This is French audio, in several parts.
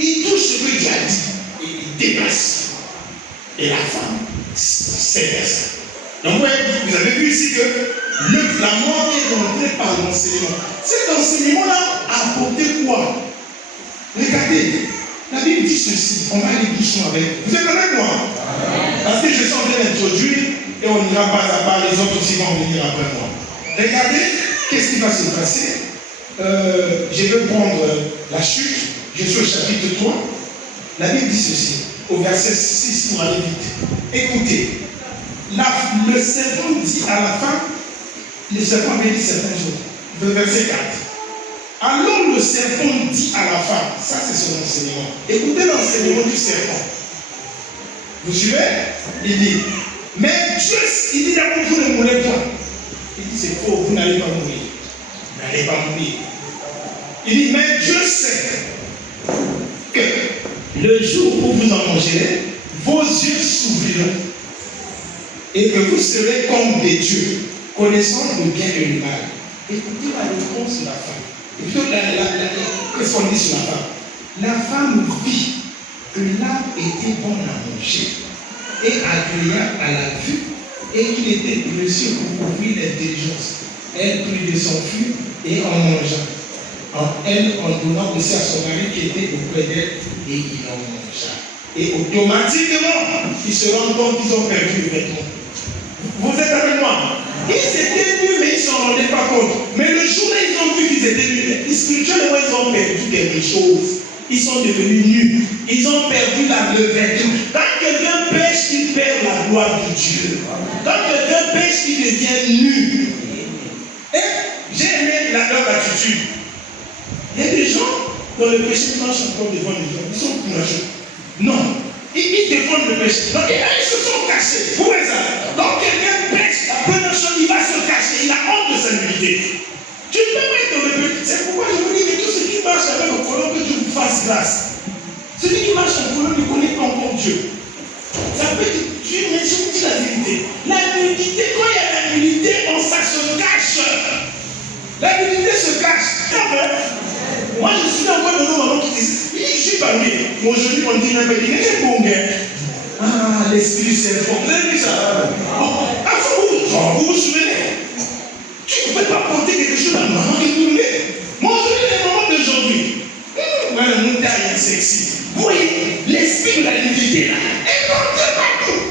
Il touche ce que Dieu a dit. Et il dépasse. Et la femme s'élève ça. Donc vous avez vu ici que la mort est rentrée par l'enseignement. Cet enseignement-là a apporté quoi? Regardez, la Bible dit ceci. On va aller doucement avec. Vous êtes avec moi? Parce que je suis en train d'introduire et on ira pas à part, les autres aussi vont venir après moi. Regardez, qu'est-ce qui va se passer? Je vais prendre la chute. Je suis au chapitre 3. La Bible dit ceci, au verset 6 pour aller vite. Écoutez, le serpent dit à la femme, le serpent avait dit certains jours, le verset 4. Alors le serpent dit à la femme, ça c'est son enseignement. Écoutez l'enseignement du serpent. Vous suivez? Il dit, mais Dieu, il dit d'abord, vous ne mourrez pas. Il dit, c'est faux, vous n'allez pas mourir. Vous n'allez pas mourir. Il dit, mais Dieu sait que le jour où vous en mangerez, vos yeux s'ouvriront et que vous serez comme des dieux, connaissant le bien et le mal. Écoutez la réponse de la femme. Et plutôt, qu'est-ce qu'on dit sur la femme? La femme vit que l'arbre était bon à manger et agréable à la vue et qu'il était précieux pour ouvrir l'intelligence. Elle prit de son fruit et en mangeant. Elle en donnant aussi à son mari qui était auprès d'elle et il en mangea. Et automatiquement, ils se rendent compte qu'ils ont perdu le vêtement. Vous êtes avec moi? Ils étaient nus, mais ils ne s'en rendaient pas compte. Mais le jour où ils ont vu qu'ils étaient nus, spirituellement, ils ont perdu quelque chose. Ils sont devenus nus. Ils ont perdu le vêtement. Quand quelqu'un pêche, il perd la gloire de Dieu. Quand quelqu'un pêche, il devient nu. Et j'ai aimé leur attitude. Il y a des gens dans le péché qui marchent encore devant les gens. Ils sont courageux. Non. Ils défendent le péché. Donc, ils se sont cachés. Vous voyez ça? Donc, quelqu'un pêche, la première chose, il va se cacher. Il a honte de sa nullité. Tu ne peux pas être dans le péché. C'est pourquoi je vous dis que tout ce qui marche avec le colon, que Dieu vous fasse grâce. Celui qui marche en colon ne connaît pas encore Dieu. Ça peut être Dieu, mais je vous dis la vérité. La nullité, quand il y a la nullité, ça se cache. La nullité se cache. Moi, je suis encore de nos mamans qui disent, je suis parmi. Aujourd'hui, on dit, mais il est bon, gars. Ah, l'esprit, c'est fort. Vous avez vu ça? Vous vous souvenez? Tu ne peux pas porter quelque chose à maman qui vous voulez. Moi, aujourd'hui, les mamans d'aujourd'hui, le monde est sexy. Vous voyez, l'esprit de la nudité là, est monté partout.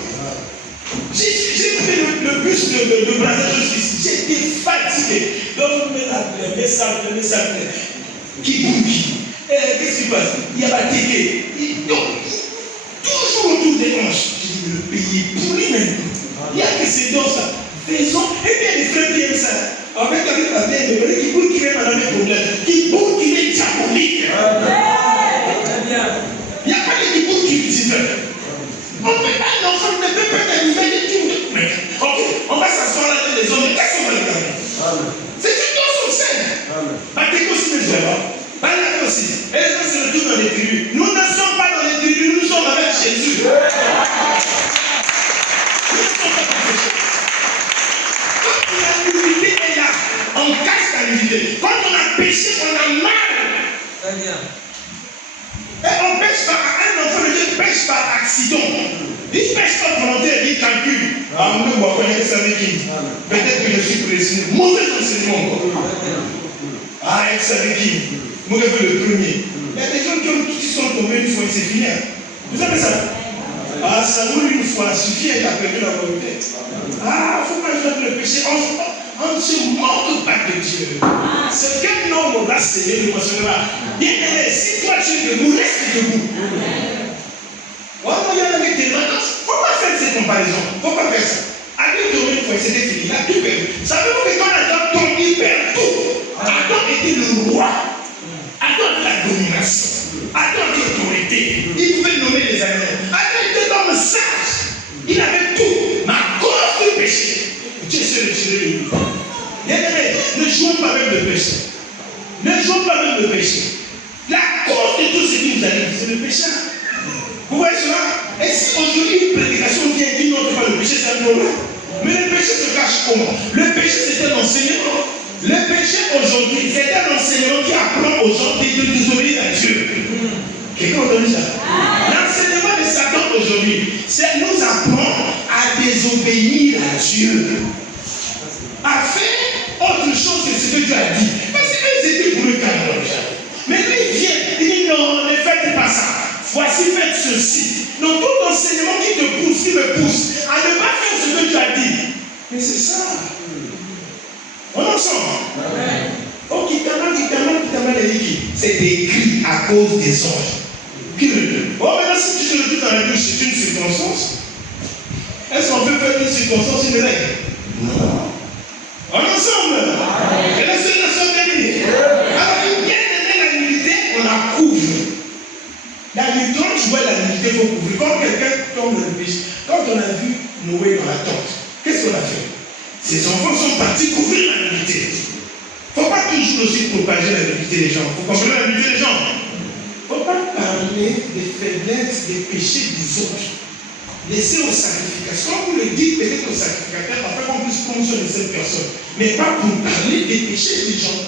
J'ai pris le bus de Brazzaville jusqu'ici. J'étais fatigué. Donc, le message. Qui bouge. Qu'est-ce qui se passe? Il y a la télé. Toujours autour des hanches. Je dis, le pays est pourri même. Il n'y a que ces dons ça. Faisons. Et bien les frères qui aiment ça. Avec la mère de qui bouge qui met dans les problèmes. Qui bouge qui est diabolique. Il n'y a pas de qui bouge qui est divin. On ne peut pas, l'enfant ne peut pas animer les tout. On va s'asseoir là avec les hommes. Qu'est-ce qu'on va les garder? C'est une dose au sein. Battez aussi mes frères. Battez aussi. Et les gens se retrouvent dans les tribus. Nous ne sommes pas dans les tribus, nous sommes avec Jésus. Nous ne sommes pas dans Jésus. Quand la nudité est là, on cache la nudité. Quand on a péché, on a mal. Très bien. Et on pêche par un enfant de Dieu pêche par accident. Il pêche pas volontaire, il calcule. Ah, on va connaître ça avec qui? Peut-être que je suis précis. Mauvais enseignement encore. Ah, elle savait qui? Moi, j'ai vu le premier. Il y a des gens qui sont tombés une fois, c'est fini. Vous savez ça? Ah, ça roule une fois, suffit, elle a perdu la volonté. Ah, il ne faut pas jouer le péché. On ne se moque pas de Dieu. C'est quel nom on va s'aimer, le mensonge-là. Bien aimé, si toi tu es debout, reste debout. Il y en avait tellement. Il ne faut pas faire ces comparaisons. Il ne faut pas faire ça. Adam tombé une fois, c'était fini. Il a tout perdu. Savez-vous que quand Adam tombe, il perd tout. Adam était le roi. Adam avait la domination. Adam avait l'autorité. Il pouvait nommer les animaux. Adam était l'homme sage. Il avait tout. Mais à cause du péché, Dieu s'est retiré de lui. Bien-aimé, ne jouons pas avec le péché. Ne jouons pas avec le péché. La cause de tout ce qui nous arrive, c'est le péché. Vous voyez cela? Et si aujourd'hui une prédication vient dire non, pas le péché, c'est un problème. Mais le péché se cache comment? Le péché, c'est un enseignement. Le péché aujourd'hui, c'est un enseignement qui apprend aux gens de désobéir à Dieu. Quelqu'un a entendu ça? L'enseignement de Satan aujourd'hui, c'est nous apprendre à désobéir à Dieu, à faire autre chose que ce que Dieu a dit. Parce qu'ils étaient pour le calme déjà. Mais lui, il vient, il dit non, ne faites pas ça. Voici, faites ceci. Donc, tout enseignement qui te pousse, qui me pousse à ne pas faire ce que Dieu a dit. Mais c'est ça. On en sort. Oh, c'est décrit à cause des anges. Oh, maintenant, si tu te le dis dans la bouche, c'est une circonstance. Est-ce qu'on peut faire une circonstance, une règle? Non. On ensemble. Et la seule nation bénie. Alors, il vient donner la nullité, on la couvre. La nullité, quand tu vois la nullité, il faut couvrir. Quand quelqu'un tombe dans le péché, quand on a vu Noé dans la tente, qu'est-ce qu'on a fait? Ses enfants sont partis couvrir la nullité. Il ne faut pas toujours aussi propager la nullité des gens. Il faut comprendre la nullité des gens. Il ne faut pas parler des faiblesses, des péchés des autres. Laissez aux sacrificateurs. Quand vous le dites peut-être aux sacrificateurs, après qu'on puisse prendre soin de cette personne. Mais pas pour parler des péchés des gens.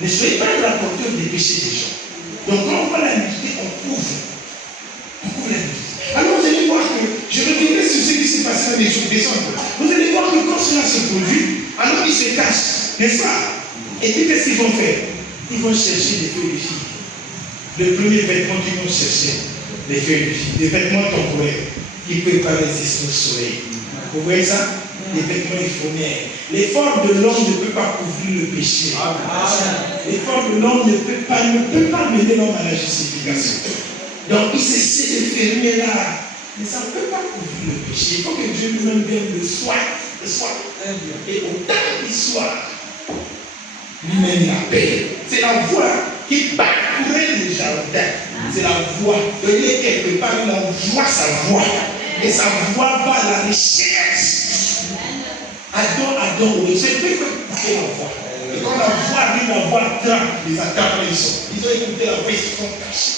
Ne soyez pas le rapporteur des péchés des gens. Donc quand on voit la nudité, on couvre. On couvre la nudité. Alors vous allez voir que, je reviendrai sur ce qui s'est passé dans les jours décembre. Vous allez voir que quand cela se produit, alors ils se cachent, n'est-ce pas? Et puis qu'est-ce qu'ils vont faire? Ils vont chercher des feuilles de filles. Le premier vêtement qu'ils vont chercher, des feuilles de filles, des vêtements temporaires qui ne peuvent pas résister au soleil. Vous voyez ça? Des vêtements éphémères. L'effort de l'homme ne peut pas couvrir le péché. L'effort de l'homme ne peut pas mener l'homme à la justification. Donc il s'essaie de fermer là. Mais ça ne peut pas couvrir le péché. Il faut que Dieu lui-même vienne le soir. Et au temps du soir, lui-même l'appelle. C'est la voie qui parcourait le jardin. C'est la voie. Il est quelque part, il envoie sa voie. Et sa voie va à la recherche. Adam, oui. C'est plus que écouter la voix. Et quand la voix arrive, la voix attrape les attaques, ils ont écouté la voix, ils se sont cachés.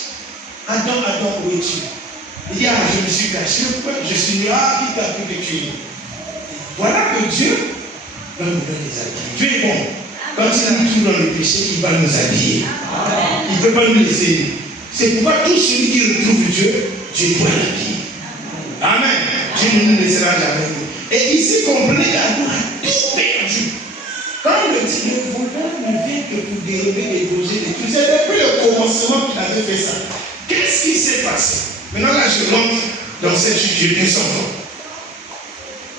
Adam, où es-tu? Il dit, je me suis caché, je suis là, qui t'a pu que tu es. Voilà que Dieu va nous donner des habits. Dieu est bon. Quand il nous trouve dans le péché, il va nous habiller. Il ne peut pas nous laisser. C'est pourquoi tout celui qui retrouve Dieu, Dieu doit l'habiller. Amen. Dieu ne nous laissera jamais. Et ici, comprenez qu'Adam a tout perdu. Quand le voleur ne vient que pour dérober et gauger des trucs, c'est depuis le commencement qu'il avait fait ça. Qu'est-ce qui s'est passé? Maintenant, là, je rentre dans cette chute, je descends.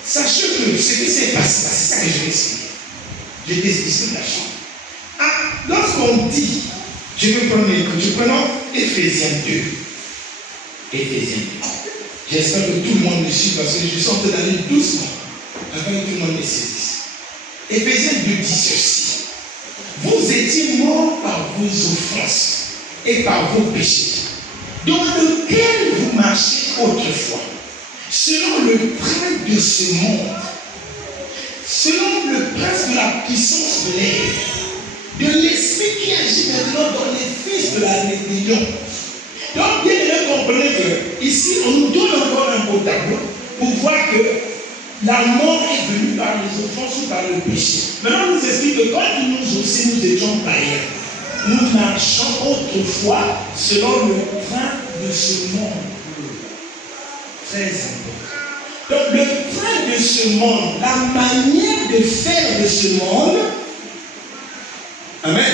Sachez que ce qui s'est passé, c'est ça que je vais expliquer. Je t'explique la chose. Lorsqu'on dit, je vais prendre l'écoute, prenons Éphésiens 2. Éphésiens 2. J'espère que tout le monde me suit parce que je suis en train d'aller doucement afin que tout le monde me saisisse. Éphésiens 2 dit ceci. Vous étiez morts par vos offenses et par vos péchés, dans lequel vous marchiez autrefois, selon le prince de ce monde, selon le prince de la puissance de l'air, de l'esprit qui agit maintenant dans les fils de la rébellion. Donc, bien aimé, comprenez que ici, on nous donne encore un beau tableau pour voir que la mort est venue par les offenses ou par le péché. Maintenant, on nous explique que quand nous aussi nous étions païens, nous marchons autrefois selon le train de ce monde. Très important. Donc, le train de ce monde, la manière de faire de ce monde, amen.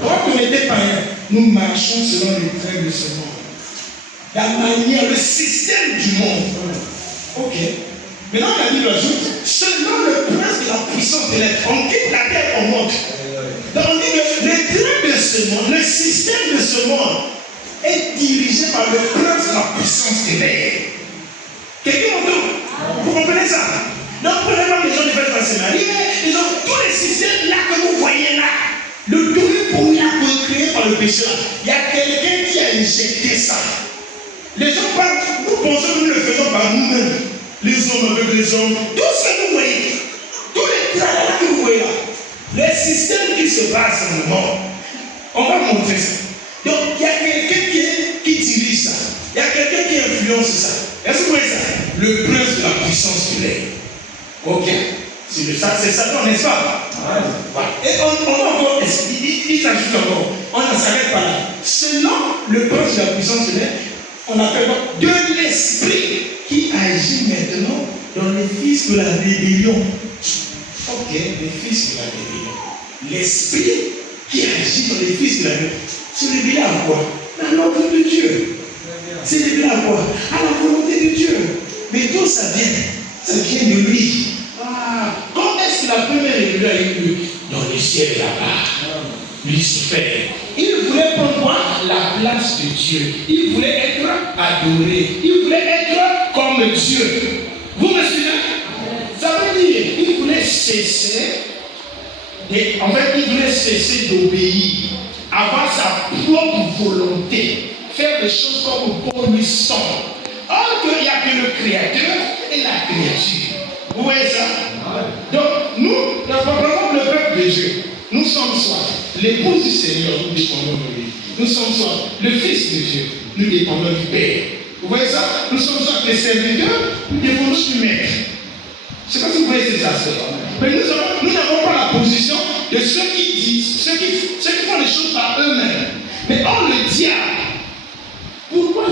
Quand on était païens, nous marchons selon le train de ce monde. La manière, le système du monde. Ok. Maintenant, la Bible ajoute, selon le prince de la puissance de l'air, on quitte la terre, on monte. Donc on dit que le train de ce monde, le système de ce monde est dirigé par le prince de la puissance de l'air. Quelqu'un m'entend? Vous comprenez ça? Donc, premièrement, les gens ne veulent pas se marier, ils ont tous les systèmes là que vous voyez là. Le tohu là créé par le péché là. Il y a quelqu'un qui a injecté ça. Les gens parlent, nous pensons que nous le faisons par nous-mêmes. Les hommes avec les hommes, tout ce que vous voyez, tous les travaux que vous voyez là, les systèmes qui se passent dans le monde, on va montrer ça. Donc, il y a quelqu'un qui dirige ça. Il y a quelqu'un qui influence ça. Est-ce que vous voyez ça? Le prince de la puissance de l'air. Ok. C'est C'est Satan, n'est-ce pas? Voilà. Et on va encore, il s'ajoute encore, on ne s'arrête pas là. Selon le prince de la puissance de l'air, on appelle de l'esprit qui agit maintenant dans les fils de la rébellion. Ok, les fils de la rébellion. L'esprit qui agit dans les fils de la rébellion. Se révéler à quoi? À l'ordre de Dieu. Se révéler à quoi? À la volonté de Dieu. Mais d'où ça vient de lui. Quand est-ce que la première rébellion a eu lieu? Dans le ciel là-bas. Lucifer. Il voulait prendre la place de Dieu. Il voulait être adoré. Il voulait être comme Dieu. Vous me suivez? Ça veut dire qu'il voulait cesser. En fait, il voulait cesser d'obéir, avoir sa propre volonté, faire des choses comme bon lui semble. Or, il n'y a que le Créateur et la créature. Vous voyez ça? Donc, nous, vraiment le peuple de Dieu, nous sommes soit l'épouse du Seigneur, nous dépendons de lui. Nous sommes soit le Fils de Dieu, nous dépendons du Père. Vous voyez ça? Nous sommes soit les serviteurs, nous dépendons du Maître. Je ne sais pas si vous voyez ces aspects. Mais nous n'avons pas la position de ceux qui disent, ceux qui font les choses par eux-mêmes. Mais or, le diable, pourquoi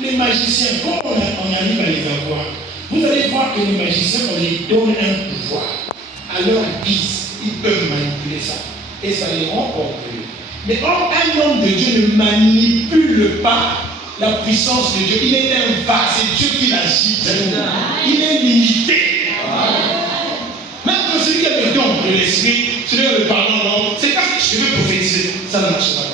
les magiciens, quand on arrive à les avoir, vous allez voir que les magiciens, on les donne un pouvoir. Alors ils peuvent manipuler ça. Et ça les rend orgueilleux. Mais or, un homme de Dieu ne manipule pas la puissance de Dieu. Il est un vague, c'est Dieu qui l'agite. Il est limité. Même quand celui qui a le don de l'esprit, celui qui a le pardon, non, c'est quand je veux prophétiser, ça ne marche pas.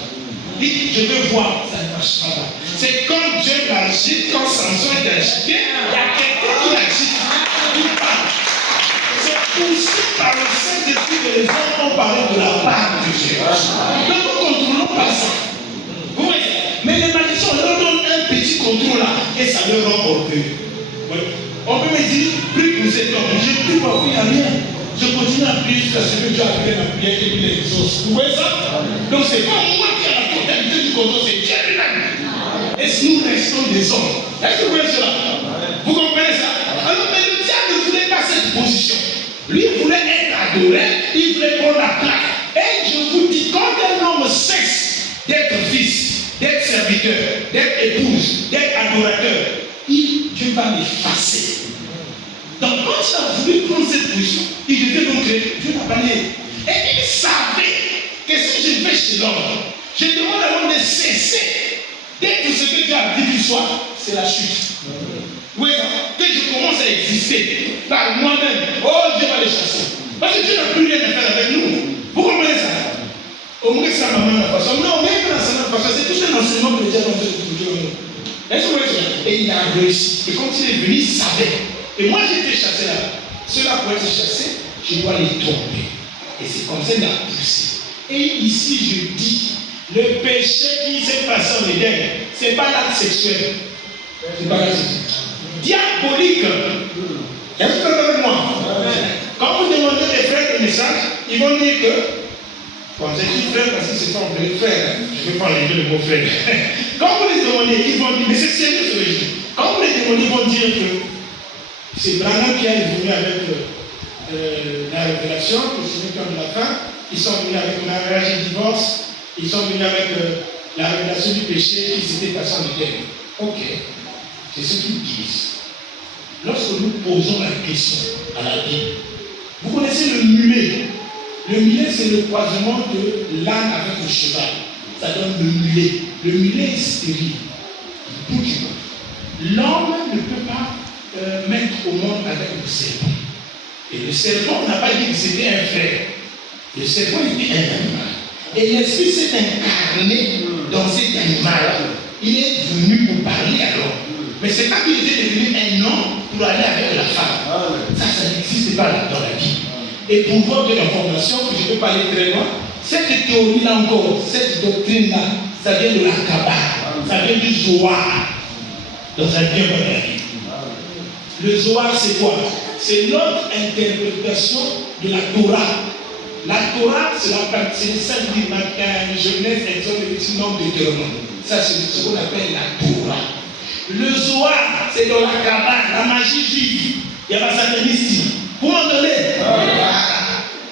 Dites, je veux voir, ça ne marche pas. C'est quand Dieu l'agite, quand Samson est agité, il y a quelqu'un qui l'agite, il parle. C'est poussé par le Saint-Esprit que les hommes ont parlé de la part de Dieu. Donc nous ne contrôlons pas ça. Vous voyez? Mais les magiciens, on leur donne un petit contrôle là, et ça leur rend orgueilleux. On peut me dire, prie pour cet homme. Je prie pour lui, il n'y a rien. Je continue à prier jusqu'à ce que Dieu appelle ma prière et qu'il exauce. Vous voyez ça? Donc c'est pas moi qui ai la totalité du contrôle, c'est Dieu lui-même. Et si nous restons des hommes, est-ce que vous voyez cela? Vous comprenez ça? Alors, mais le diable ne voulait pas cette position. Lui, il voulait être adoré, il voulait prendre la place. Et je vous dis, quand un homme cesse d'être fils, d'être serviteur, d'être épouse, d'être adorateur, Dieu va l'effacer. Donc quand il a voulu prendre cette position, il devait donc créer, Dieu l'a balayé. Et il savait que si je vais chez l'homme, je demande à l'homme de cesser d'être ce que Dieu a dit qu'il soit, c'est la chute. Oui, que je commence à exister par moi-même. Oh, Dieu va les chasser. Parce que Dieu n'a plus rien à faire avec nous. Vous comprenez ça? Au moins que ça m'a même la façon. Non, même dans sa même façon, c'est tout un enseignement que les diables ont fait pour Dieu. Est-ce que vous voyez ça? Et il a réussi. Et quand il est venu, il savait. Et moi, j'ai été chassé là. Ceux-là, pour être chassés, je dois les tomber. Et c'est comme ça qu'il a poussé. Et ici, je dis, le péché qui s'est passé en Éden, ce n'est pas l'acte sexuel. C'est pas l'acte sexuel. Diabolique. Est-ce que vous êtes avec moi? Quand vous demandez des frères des messages, ils vont dire que, bon, j'ai dit frère parce que c'est pas un vrai frère. Je ne veux pas enlever le mot frère. Quand vous les demandez, ils vont dire, mais c'est sérieux ce que je dis. Quand vous les demandez, ils vont dire que c'est Branham qui est venu avec la révélation, le Seigneur de la fin. Ils sont venus avec le mariage et le divorce. Ils sont venus avec la révélation du péché qui s'était passé en Éden. Ok, c'est ce qu'ils disent. Lorsque nous posons la question à la Bible, vous connaissez le mulet. Le mulet, c'est le croisement de l'âne avec le cheval. Ça donne le mulet. Le mulet est stérile. L'homme ne peut pas mettre au monde avec le serpent. Et le serpent, on n'a pas dit que c'était un frère. Le serpent était un animal. Et l'esprit s'est incarné dans cet animal. Il est venu pour parler à l'homme. Mais c'est pas qu'il était devenu un homme pour aller avec la femme. Ça n'existe pas dans la Bible. Et pour votre information, je ne peux pas aller très loin, cette théorie-là encore, cette doctrine-là, ça vient de la Kabbale, ça vient du Zohar, dans un bien bon avis. Le Zohar, c'est quoi? C'est notre interprétation de la Torah. La Torah, c'est le saint livre matin, Genèse, Exode, le petit nombre de Deutéronome. Ça, c'est ce qu'on appelle la Torah. Le Zohar, c'est dans la Kabbale, la magie juive. Il y a pas satanisme. Vous m'entendez?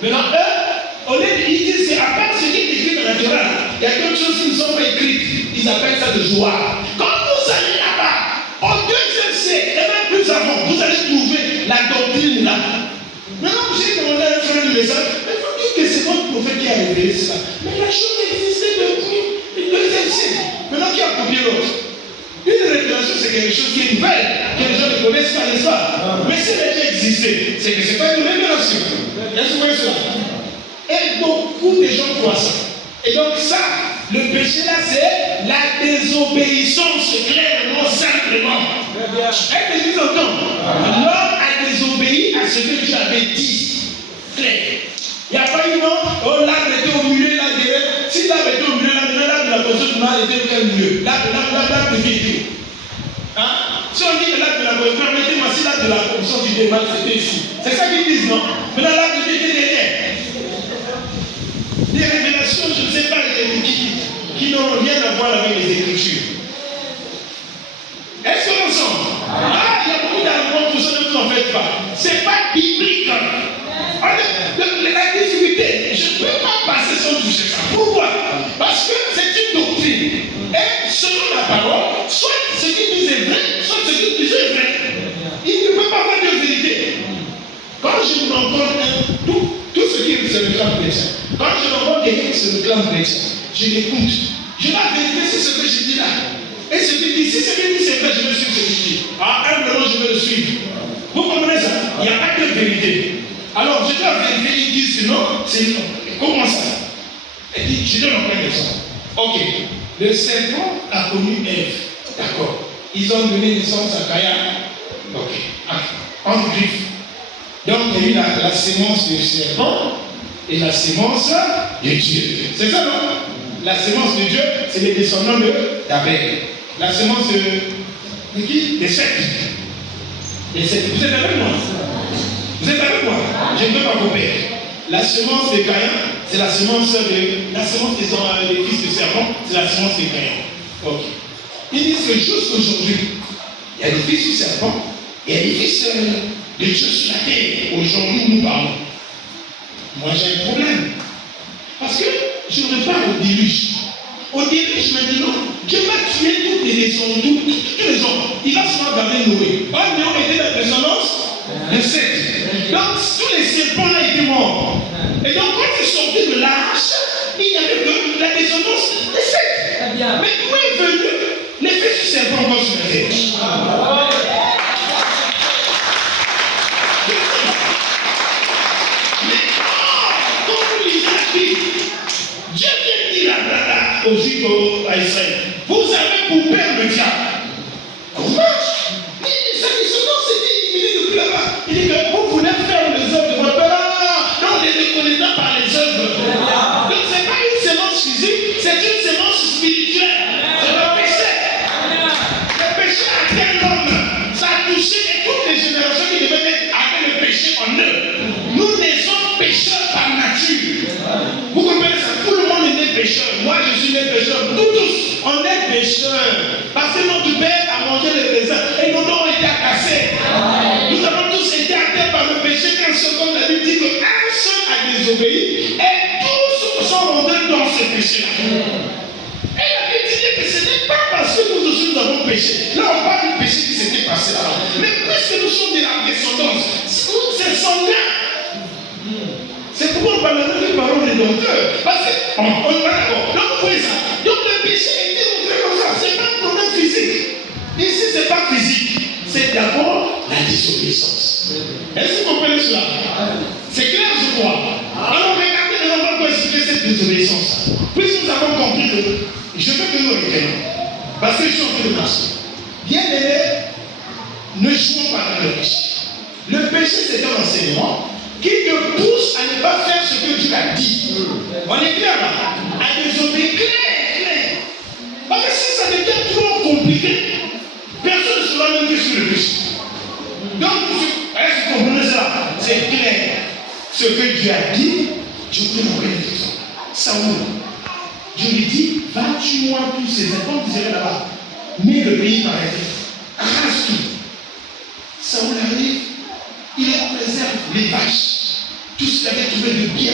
Maintenant, eux, au lieu ils disent c'est à part ce qui est écrit dans la Torah, il y a d'autres choses qui ne sont pas écrites. Ils appellent ça de joie. Quand vous allez là-bas, au 2e siècle, et même plus avant, vous allez trouver la doctrine là. Maintenant, j'ai demandé à un frère du message, mais il faut dire que c'est votre prophète qui a révélé cela. Mais la chose existait depuis le 2e siècle. Maintenant, qui a copié l'autre? Une révélation, c'est quelque chose qui est nouvelle, que les gens ne connaissent pas, n'est-ce pas? Mais si elle a déjà existé, c'est que ce n'est pas une révélation. Est-ce que vous voyez cela? Et beaucoup de gens croient ça. Et donc ça, le péché là, c'est la désobéissance, clairement, simplement. Est-ce que vous entendez? L'homme a désobéi à ce que Dieu avait dit. Clair. Il n'y a pas eu non, oh l'arbre était au milieu, l'arbre derrière. Si l'arbre était au milieu, l'arbre de la position du mal était au quel milieu? L'arbre de vie. Hein? Si on dit que l'arbre de la position, permettez-moi, si l'arbre de la position du mal c'était ici. C'est ça qu'ils disent, non? Maintenant l'arbre de vie était derrière. Des révélations, je ne sais pas, qui n'ont rien à voir avec les Écritures. Est-ce qu'on ensemble? Ah, il y a beaucoup d'arguments pour ça, ne vous en faites pas. Ce n'est pas biblique. La difficulté, je ne peux pas passer sans toucher ça. Pourquoi? Parce que c'est une doctrine. Et selon la parole, soit ce qu'ils disent est vrai, soit ce qu'ils disent est vrai. Il ne peut pas avoir de vérité. Quand je rencontre tout ce qui se réclame chrétien, quand je rencontre quelqu'un qui se réclame chrétien, je l'écoute. Je vais vérifier si ce que je dis là. Et ce qu'il dit, si ce qu'il dit c'est vrai, je vais suivre ce qu'il dit. Ah, humblement, je vais le suivre. Vous comprenez ça? Il n'y a pas de vérité. Alors, je dois vérifier, ils disent non, c'est non. Comment ça? Elle dit, je donne un plein d'exemple. Ok. Le serpent a connu Ève. D'accord. Ils ont donné naissance à Caïn. Ok. En griffe. Donc, il y a eu la sémence du serpent et la sémence de Dieu. C'est ça, non? La sémence de Dieu, c'est les descendants d'Abel. La sémence de qui? Des Seth. Vous êtes avec moi? Vous êtes avec moi? Je ne peux pas vous perdre. La semence de Caïn, c'est la semence des fils de serpent, c'est la semence de Caïn. Ok. Ils disent que jusqu'aujourd'hui, il y a des fils du serpent et il y a des fils de Dieu sur la terre. Aujourd'hui, nous parlons. Moi, j'ai un problème. Parce que je ne veux pas au déluge. Au déluge, maintenant, Dieu va tuer toutes les descendants, tous les hommes. Il va seulement garder Noé. Noé était la descendance de Seth. Donc, tous les serpents là étaient morts. Et donc, quand ils sortaient de l'arche, il y avait que la descendance de Seth. Mais d'où est venu l'effet du serpent encore sur la terre? Dieu vient dire aux Juifs, à Israël, vous avez pour père le diable. Comment? Sa descendance était éliminée depuis là-bas. Il dit que vous voulez faire les œuvres de votre père. Non, on les reconnaît pas par les œuvres. Donc ce n'est pas une sémence physique, c'est une sémence spirituelle. C'est le péché. Le péché a atteint l'homme. Ça a touché toutes les générations qui devaient être avec le péché en eux. Nous naissons pécheurs par nature. Vous comprenez ça? Tout le monde est né pécheur. Moi, je suis né pécheur. Nous tous, on est pécheurs. Parce que notre père a mangé les raisins et nos dents ont été cassés. Nous avons tous été atteints par le péché qu'un seul, comme la Bible dit qu'un seul a désobéi et tous sont rentrés dans ce péché-là. Et la Bible dit que ce n'est pas parce que nous aussi nous avons péché. Là, on parle du péché qui s'était passé là. Mais puisque nous sommes de la descendance, c'est sanguin. C'est pourquoi on parle de parole rédempteur. Parce que, on va d'accord. Donc, vous voyez ça. Donc, le péché a été montré comme ça. Ce n'est pas un problème physique. Ici, ce n'est pas physique. C'est d'abord la désobéissance. Est-ce que vous comprenez cela? C'est clair, je crois. Alors, regardez, nous allons pas expliquer cette désobéissance. Puisque nous avons compris que je veux que nous retenons. Parce que je suis en train de marcher. Bien aimé, ne jouons pas dans le péché. Le péché, c'est un enseignement qui te pousse à ne pas faire ce que Dieu a dit. On est clair là? À désobéir clair. Parce que si ça devient trop compliqué, personne ne saura même plus sur le péché. Donc, est-ce que vous comprenez ça? C'est clair. Ce que Dieu a dit, je peux l'envoyer de tout ça. Saoul, Dieu lui dit, va tue-moi tous ces enfants qui seraient là-bas. Mets le pays par terre. Arrache tout. Saoul arrive. il préserve les vaches, tout ce qu'il avait trouvé de bien.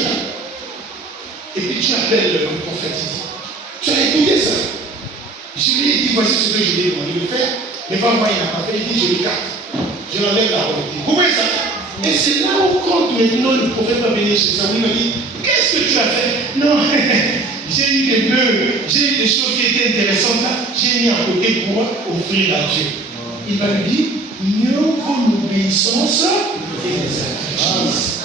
Et puis tu appelles le prophète, il dit, tu as écouté ça? Je lui ai dit, voici ce que je lui ai demandé de faire. Mais pas moi, il n'a pas fait, il dit, je l'écarte. Je l'enlève la volonté. Vous voyez ça? Et c'est là où quand maintenant le prophète va venir chez Saoul, il m'a dit, qu'est-ce que tu as fait? Non, j'ai eu des bœufs, j'ai eu des choses qui étaient intéressantes là, j'ai mis à côté pour offrir à Dieu. Il m'a dit, mieux vaut l'obéissance que les sacrifices.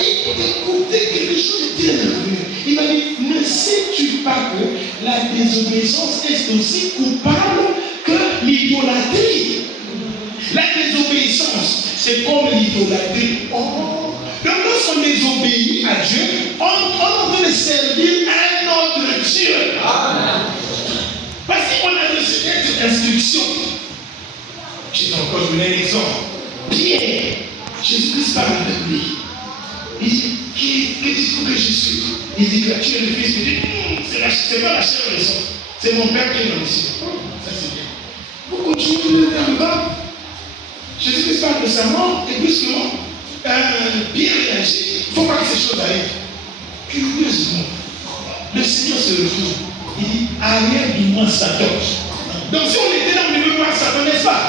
Écoutez quelque chose de bien merveilleux. Il m'a dit, ne sais-tu pas que la désobéissance est aussi coupable que l'idolâtrie? La désobéissance, c'est comme l'idolâtrie. Oh. Donc lorsqu'on désobéit à Dieu, on est en train de servir un autre Dieu. Amen. Parce qu'on a reçu cette instruction. Je vais encore donner un exemple. Pierre, Jésus-Christ parle avec lui. Il dit, qu'est-ce qu'il faut que je suis? Il dit que tu es le fils de Dieu. C'est pas la chair et le sang. C'est mon Père qui est dans les cieux. Ça c'est bien. Vous continuez de faire le bas. Jésus-Christ parle de sa mort, et brusquement, Pierre réagit. Il ne faut pas que ces choses arrivent. Curieusement, le Seigneur se retrouve. Il dit, arrière du moins Satan. Donc si on était là, on ne veut pas Satan, n'est-ce pas?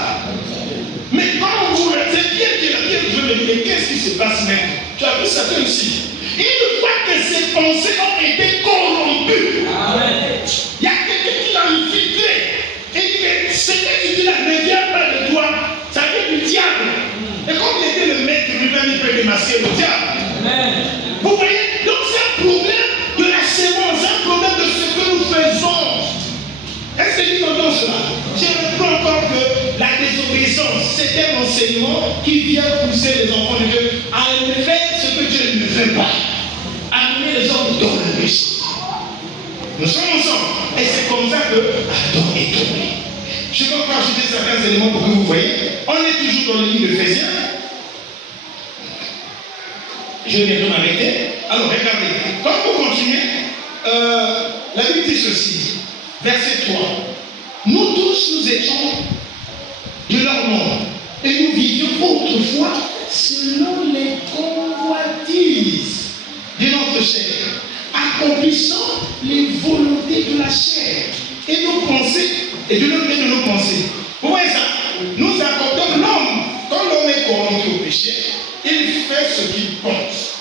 Mais quand vous c'est Pierre qui est là, Pierre veut me dire, mais qu'est-ce qui se passe maintenant? Tu as vu Satan ici. Il voit que ses pensées ont été corrompues. Amen. Il y a quelqu'un qui l'a infiltré. Et que ce que tu dis là ne vient pas de toi, ça vient du diable. Et comme il était le maître lui-même, il peut démasquer le diable. Amen. Vous voyez, donc c'est un problème de la sémence, c'est un problème de ce que nous faisons. Est-ce que nous entendons cela? Je reprends encore que la désobéissance, c'est un enseignement qui vient pousser les enfants de Dieu à faire ce que Dieu ne veut pas. Amener les hommes dans le péché. Nous sommes ensemble. Et c'est comme ça que Adam est tombé. Je vais encore ajouter certains éléments pour que vous voyez. On est toujours dans le livre d'Éphésiens. Je vais bientôt m'arrêter. Alors regardez. Quand vous continuez, la Bible dit ceci. Verset 3. Nous tous, nous étions de leur monde. Et nous vivions autrefois selon les convoitises de notre chair, accomplissant les volontés de la chair et nos pensées, et de nos pensées. Vous voyez ça? Nous accordons l'homme. Quand l'homme est corrompu au péché, il fait ce qu'il pense.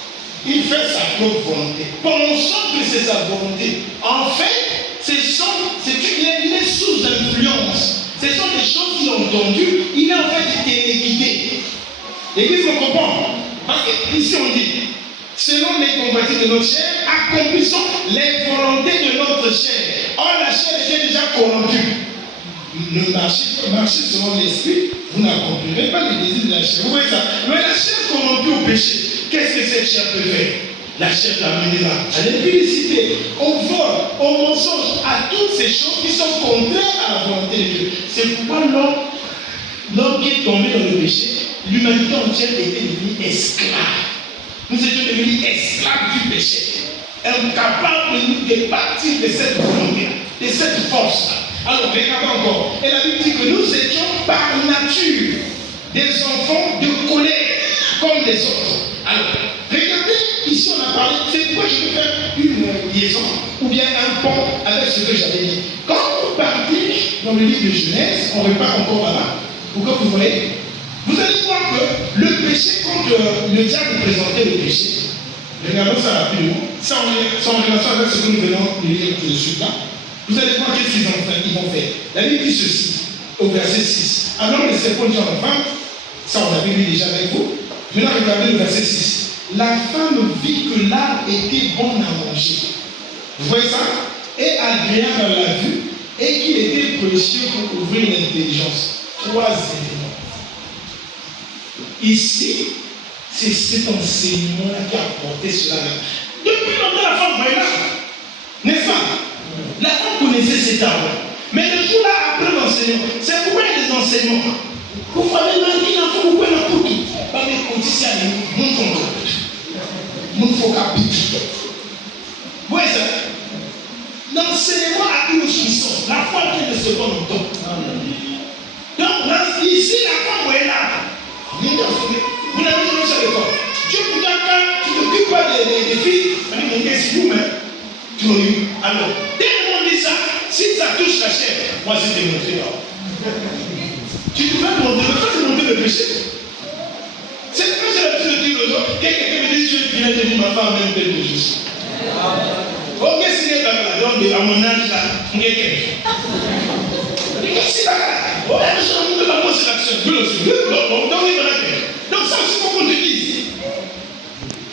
Il fait sa propre volonté. Pensant que c'est sa volonté. En fait, il est sous influence. Ce sont des choses qu'il a entendues. Il est en fait inéquité. L'église me comprend. Parce qu'ici on dit, selon les convoitises de notre chair, accomplissons les volontés de notre chair. Or, la chair était déjà corrompue. Ne marchez selon l'esprit, vous n'accomplirez pas les désirs de la chair. Vous voyez ça? Mais la chair corrompue au péché, qu'est-ce que cette chair peut faire? La chair l'amène à l'impudicité, au vol, au mensonge, à toutes ces choses qui sont contraires à la volonté de Dieu. C'est pourquoi l'homme qui est tombé dans le péché, l'humanité entière était devenue esclave. Nous étions devenus esclaves du péché, incapables de nous départir de cette volonté, de cette force-là. Alors, regardez encore. Et la Bible dit que nous étions par nature des enfants de colère, comme les autres. Alors, regardez, ici on a parlé, c'est pourquoi je vais faire une liaison, ou bien un pont avec ce que j'avais dit. Quand vous partez dans le livre de Genèse, on repart encore là-bas, pour que vous voyez, vous allez voir que le péché, quand le diable présentait le péché, regardons ça rapidement, sans relation avec ce que nous venons de lire tout de suite là, vous allez voir qu'est-ce qu'ils vont faire. La Bible dit ceci, au verset 6. Alors le serpent dit à la femme, ça on avait lu déjà avec vous, maintenant regardez le verset 6. La femme vit que l'arbre était bon à manger. Vous voyez ça? Et agréable à la vue, et qu'il était précieux pour ouvrir l'intelligence. 3 éléments. Ici, c'est cet enseignement-là qui a apporté cela. Depuis longtemps, la femme voyait là. N'est-ce pas? La femme connaissait cet arbre. Mais le jour-là, après l'enseignement, c'est pourquoi il y a des enseignements. Vous fallait dire qu'il faut couper le couteau. Pas des conditions, mon fonds. Mon fonds capite. Vous voyez ça? L'enseignement a une puissance. La foi vient de ce bon temps. Donc, ici, la femme voyait là. Vous n'avez pas ça de quoi. Dieu, pourtant, quand tu ne t'occupes pas des filles, on dit, mon gars, c'est nous, mais tu m'as eu. Alors, dès qu'on dit ça, si ça touche la chair, moi, c'est démontré. Tu pouvais te monter le péché. C'est quand j'ai l'habitude de dire aux autres, quelqu'un me dit, Dieu vient de dire ma femme même telle que je suis. Ok, si elle est à mon âge là, on est quelqu'un. C'est pas grave. Oh, l'amour, c'est l'action. Donc, ça aussi, faut qu'on te dise.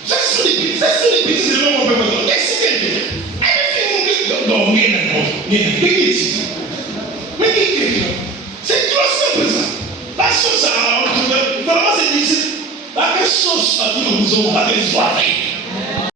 Ça, c'est les petits éléments qu'on peut faire. Qu'est-ce que c'est que c'est trop simple ça. La chose à vraiment c'est difficile. La chose à dire nous avons pas besoin.